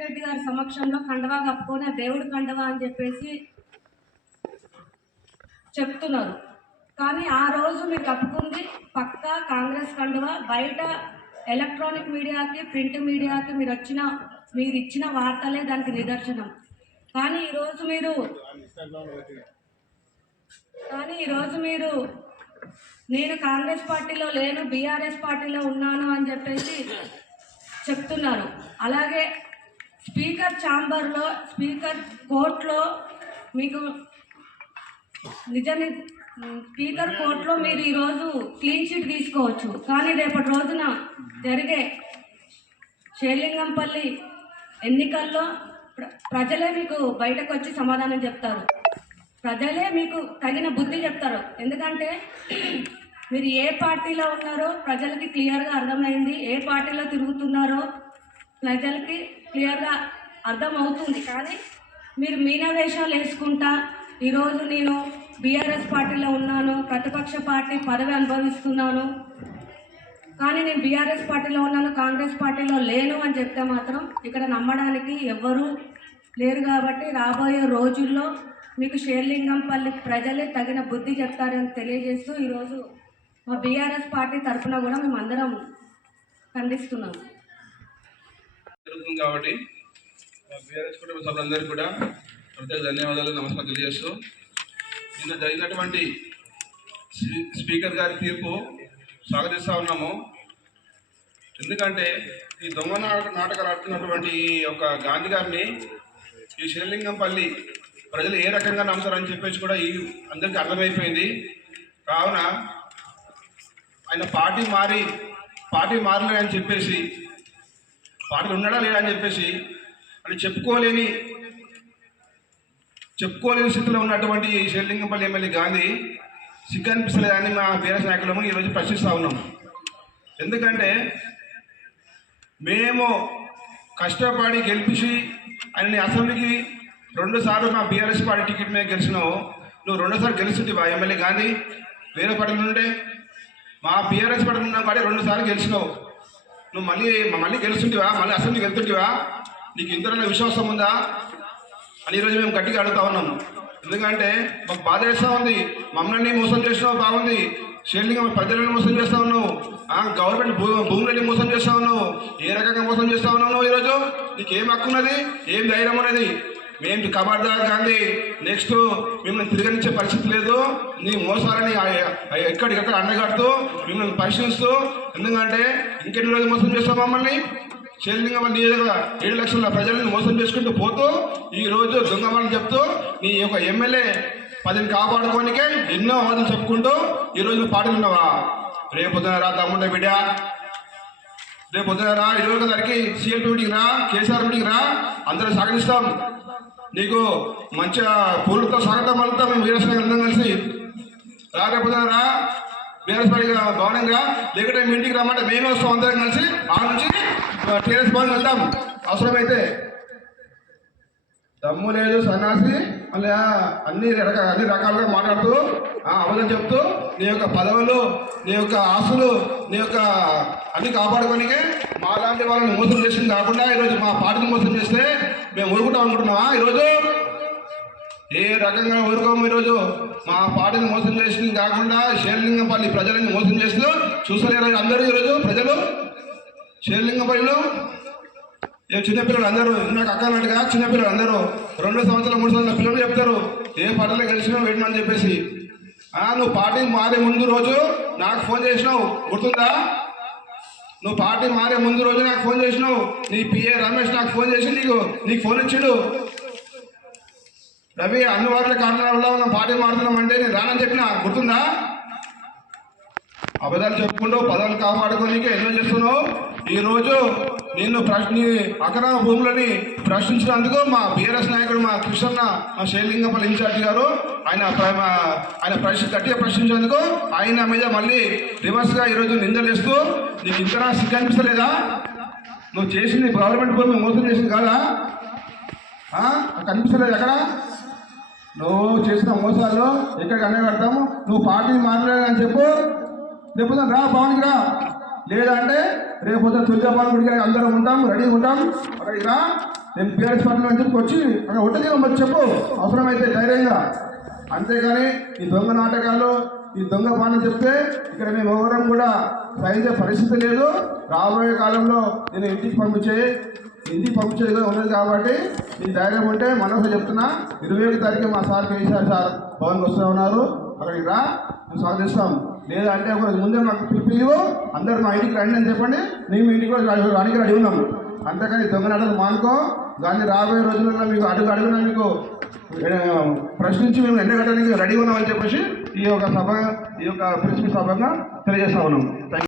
రెడ్డి గారి సమక్షంలో కండవా కప్పుకొని దేవుడు దేవుడి కండవా అని చెప్పేసి చెప్తున్నారు. కానీ ఆ రోజు మీరు కప్పుకుంది పక్కా కాంగ్రెస్ కండువా బయట ఎలక్ట్రానిక్ మీడియాకి ప్రింట్ మీడియాకి మీరు వచ్చిన మీరు ఇచ్చిన వార్తలే దానికి నిదర్శనం. కానీ ఈరోజు మీరు కానీ ఈరోజు మీరు నేను కాంగ్రెస్ పార్టీలో లేను బీఆర్ఎస్ పార్టీలో ఉన్నాను అని చెప్పేసి చెప్తున్నారు. అలాగే స్పీకర్ ఛాంబర్లో స్పీకర్ కోర్టులో మీకు నిజ ని- స్పీకర్ కోర్టులో మీరు ఈరోజు క్లీన్ చిట్ తీసుకోవచ్చు. కానీ రేపటి రోజున జరిగే షేర్లింగంపల్లి ఎన్నికల్లో ప్ర- ప్రజలే మీకు బయటకు వచ్చి సమాధానం చెప్తారు. ప్రజలే మీకు తగిన బుద్ధి చెప్తారు. ఎందుకంటే మీరు ఏ పార్టీలో ఉన్నారో ప్రజలకి క్లియర్గా అర్థమైంది. ఏ పార్టీలో తిరుగుతున్నారో ప్రజలకి క్లియర్గా అర్థమవుతుంది. కానీ మీరు మీనవేషాలు వేసుకుంటా ఈరోజు నేను బీఆర్ఎస్ పార్టీలో ఉన్నాను. ప్రతిపక్ష పార్టీ పదవి అనుభవిస్తున్నాను. కానీ నేను బీఆర్ఎస్ పార్టీలో ఉన్నాను కాంగ్రెస్ పార్టీలో లేను అని చెప్తే మాత్రం ఇక్కడ నమ్మడానికి ఎవ్వరూ లేరు కాబట్టి రాబోయే రోజుల్లో మీకు షేర్లింగంపల్లి ప్రజలే తగిన బుద్ధి చెప్తారని తెలియజేస్తూ ఈరోజు మా బీఆర్ఎస్ పార్టీ తరఫున కూడా మేము అందరం ఖండిస్తున్నాం. జరుగుతుంది కాబట్టి బీఆర్ఎస్ కుటుంబ సభ్యులందరికీ కూడా ప్రత్యేక ధన్యవాదాలు నమస్కారం తెలియజేస్తూ నిన్న జరిగినటువంటి స్పీకర్ గారి తీర్పు స్వాగతిస్తూ ఉన్నాము. ఎందుకంటే ఈ దొంగ నాటక నాటకాలు ఆడుతున్నటువంటి ఈ యొక్క గాంధీ గారిని ఈ శివలింగంపల్లి ప్రజలు ఏ రకంగా నమ్ముతారని చెప్పేసి కూడా ఈ అందరికీ అర్థమైపోయింది. కావున ఆయన పార్టీ మారి పార్టీ మారలేదని చెప్పేసి పాటలు ఉండడా లేడా అని చెప్పేసి అని చెప్పుకోలేని చెప్పుకోలేని స్థితిలో ఉన్నటువంటి ఈ షెల్లింగంపల్లి ఎమ్మెల్యే గాంధీ సిగ్గు అనిపిస్తలేదని మా బీఆర్ఎస్ నాయకులము ఈరోజు ప్రశ్నిస్తూ ఉన్నాం. ఎందుకంటే మేము కష్టపడి గెలిపించి ఆయన అసెంబ్లీకి రెండుసార్లు మా బీఆర్ఎస్ పార్టీ టికెట్ మీద గెలిచినావు. నువ్వు రెండోసారి గెలుస్తుంటివా ఎమ్మెల్యే గాంధీ? వేరే పార్టీల నుండే మా బీఆర్ఎస్ పార్టీ ఉన్నాం కాబట్టి రెండు సార్లు గెలిచినావు. నువ్వు మళ్ళీ మళ్ళీ గెలుస్తుంటివా? మళ్ళీ అసెంబ్లీకి వెళ్తుంటివా? నీకు ఇంతలో విశ్వాసం ఉందా? అని ఈరోజు మేము గట్టిగా అడుగుతా ఉన్నాము ఎందుకంటే మాకు బాధ వేస్తూ ఉంది. మమ్మల్ని మోసం చేసినావు బాగుంది. షేర్లింగ్ ప్రజలను మోసం చేస్తా ఉన్నావు. గవర్నమెంట్ భూములని మోసం చేస్తా ఉన్నావు. ఏ రకంగా మోసం చేస్తా ఉన్నావు నువ్వు ఈరోజు? నీకు ఏం హక్కు ఉన్నది ఏం ధైర్యం ఉన్నది? మేము ఖబర్దార్ గాంధీ? నెక్స్ట్ మిమ్మల్ని తిరగనిచ్చే పరిస్థితి లేదు. నీ మోసాలని ఎక్కడికక్కడ అండగడుతూ మిమ్మల్ని పరిశీలిస్తూ ఎందుకంటే ఇంకెన్ని రోజులు మోసం చేస్తాం మమ్మల్ని? శైలింగం నియోజక ఏడు లక్షల ప్రజలను మోసం చేసుకుంటూ పోతూ ఈ రోజు దొంగమని చెప్తూ నీ యొక్క ఎమ్మెల్యే పదిని కాపాడుకోనికే ఎన్నో వాదనలు చెప్పుకుంటూ ఈరోజు పాటలు ఉన్నావా రేపు పొద్దున రా తమ్ముండే బిడ్డ. రేపు పొద్దున రా ఇరవై ఒకటో తారీఖు సీఎం మీటింగ్ రా కేసీఆర్ మీటింగ్ రా అందరూ సహకరిస్తాం. నీకు మంచిగా పూలతో స్వాగతం పలుకుతాం మేము వీరస్వామి అందరం కలిసి. రాకపోతే రా. వీరస్వామి భవనంగా. లేకుంటే మీ ఇంటికి రమ్మంటే మేమే వస్తాం అందరం కలిసి. ఆ నుంచి టీఆర్ఎస్ భవన్ వెళ్దాం అవసరమైతే. దమ్ము లేదు సన్నాసి. మళ్ళీ అన్ని రకాల అన్ని రకాలుగా మాట్లాడుతూ ఆ, అబద్ధం చెప్తూ నీ యొక్క పదవులు నీ యొక్క ఆస్తులు నీ యొక్క అన్ని కాపాడుకోనికే మా లాంటి వాళ్ళని మోసం చేసింది కాకుండా ఈరోజు మా పార్టీని మోసం చేస్తే మేము ఊరుకుంటాం అనుకుంటున్నావా ఈరోజు? ఏ రకంగా ఊరుకోము ఈరోజు? మా పార్టీని మోసం చేసింది కాకుండా శేర్లింగంపల్లి ప్రజలని మోసం చేస్తూ చూసలేరు అందరూ ఈరోజు ప్రజలు? శేర్లింగంపల్లిలో ఏ చిన్నపిల్లలు అందరూ నాకు అక్కనట్టుగా చిన్నపిల్లలు అందరూ. రెండు సంవత్సరాలు మూడు సంవత్సరాల పిల్లలు చెప్తారు. ఏ పాటలు గెలిచినావు వేయమని చెప్పేసి. ఆ, నువ్వు పార్టీ మారే ముందు రోజు నాకు ఫోన్ చేసినావు. గుర్తుందా? నువ్వు పార్టీ మారే ముందు రోజు నాకు ఫోన్ చేసినావు. నీ పిఏ రమేష్ నాకు ఫోన్ చేసి నీకు నీకు ఫోన్ ఇచ్చిండు. రవి అన్ని వార్ల కారణాల వల్ల మనం పార్టీ మారుతున్నాం అంటే నేను రానని చెప్పిన. గుర్తుందా? అబద్ధాలు చెప్పుకుంటూ పదాలు కాపాడుకోనికి ఎన్నో చేస్తున్నావు. ఈరోజు నేను నిన్ను ప్రశ్న అక్రమ భూములని ప్రశ్నించినందుకు మా బీఆర్ఎస్ నాయకుడు మా కృష్ణన్న మా శైలింగపల్లి ఇన్ఛార్జి గారు ఆయన ఆయన ప్రశ్న గట్టిగా ప్రశ్నించినందుకు ఆయన మీద మళ్ళీ రివర్స్గా ఈరోజు నిందలేస్తూ నీకు ఇంకా సిగ్గు అనిపిస్తలేదా? నువ్వు చేసింది గవర్నమెంట్ భూమి మోసం చేసింది కాదా? కనిపిస్తలేదు ఎక్కడ? నువ్వు చేసిన మోసాలు ఎక్కడ కడతాము నువ్వు పార్టీ మాట్లాడాలని చెప్పు. లేకపోతే రా పవన్కి రా. లేదంటే రేపొద్దు పొద్దున గుడికి అందరం ఉంటాం రెడీ ఉంటాం. అక్కడికి రా నేను పిఆర్ఎస్ పార్టీ నుంచి వచ్చి అక్కడ ఉంటుంది మరి చెప్పు. అవసరమైతే ధైర్యంగా. అంతేగాని ఈ దొంగ నాటకాలు ఈ దొంగ పాలన చెప్తే ఇక్కడ మేము ఎవరం కూడా సహించే పరిస్థితి లేదు. రాబోయే కాలంలో నేను ఇంటికి పంపించే ఇంటికి పంపించేది ఉన్నది కాబట్టి ఈ ధైర్యం ఉంటే మనసు చెప్తున్నా. ఇరవై ఒకటి తారీఖు మా సార్ కేసీఆర్ సార్ భవన్కి వస్తూ ఉన్నారు. అక్కడికి రా మేము స్వాగతిస్తాం లేదా అంటే ఒకరోజు ముందే నాకు పిలిపివు అందరు మా ఇంటికి రండి అని చెప్పండి. మేము ఇంటికి కూడా రానికి రెడీ ఉన్నాము అంతేకాని దొంగ నాటలు మానుకో. దాన్ని రాబోయే రోజులలో మీకు అడుగు అడుగున మీకు ప్రశ్నించి మేము ఎండగట్టడానికి రెడీ ఉన్నామని చెప్పేసి ఈ యొక్క సభ ఈ యొక్క ప్రిన్సిపల్ సభగా తెలియజేస్తా ఉన్నాం. Thank you.